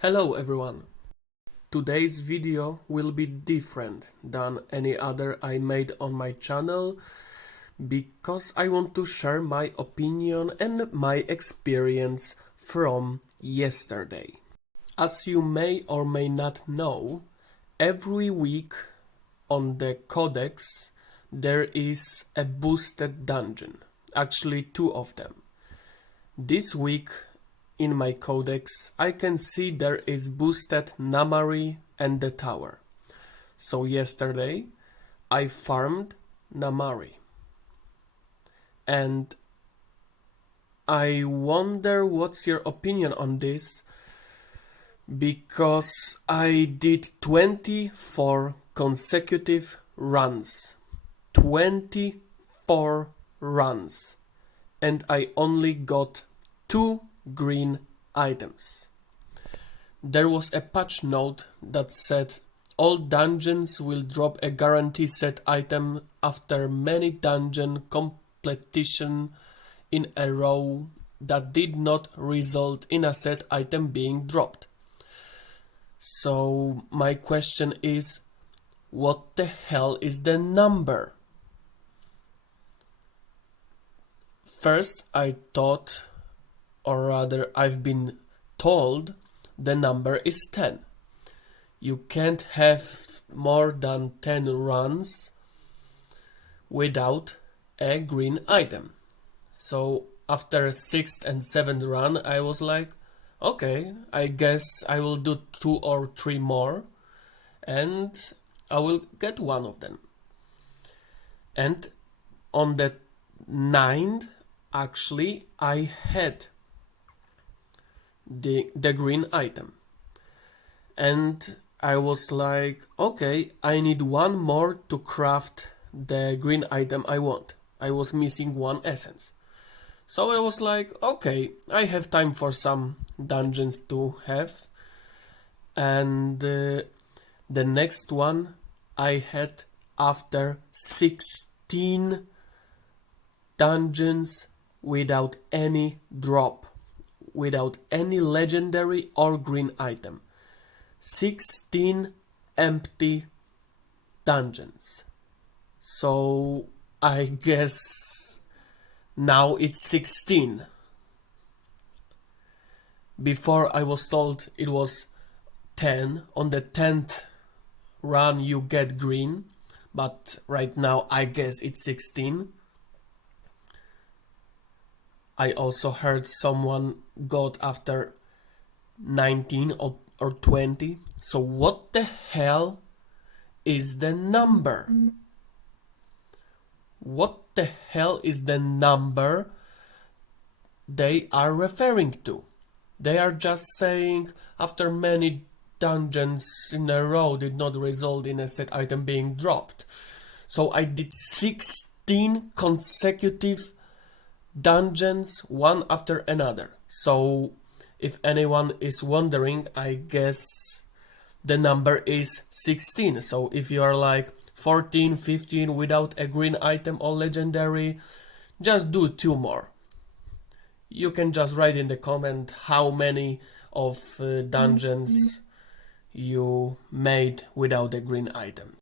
Hello everyone! Today's video will be different than any other I made on my channel because I want to share my opinion and my experience from yesterday. As you may or may not know, every week on the Codex there is a boosted dungeon, actually two of them. This week in my codex, I can see there is boosted Namari and the tower. So yesterday, I farmed Namari. And I wonder what's your opinion on this, because I did 24 consecutive runs. 24 runs. And I only got 2 green items. There was a patch note that said all dungeons will drop a guarantee set item after many dungeon completion in a row that did not result in a set item being dropped. So my question is, what the hell is the number? First I thought, or rather I've been told, the number is 10. You can't have more than 10 runs without a green item. So after 6th and 7th run I was like, okay, I guess I will do 2 or 3 more and I will get one of them. And on the 9th actually I had the green item, and I was like, okay, I need one more to craft the green item I want. I was missing 1 essence, so I was like, okay, I have time for some dungeons to have. And the next one I had after 16 dungeons without any drop, without any legendary or green item. 16 empty dungeons. So I guess now it's 16. Before I was told it was 10. On the 10th run you get green, but right now I guess it's 16. I also heard someone got after 19 or 20. So what the hell is the number? What the hell is the number they are referring to? They are just saying after many dungeons in a row did not result in a set item being dropped. So I did 16 consecutive dungeons one after another. So if anyone is wondering, I guess the number is 16. So if you are like 14, 15 without a green item or legendary, just do 2 more. You can just write in the comment how many of dungeons you made without a green item.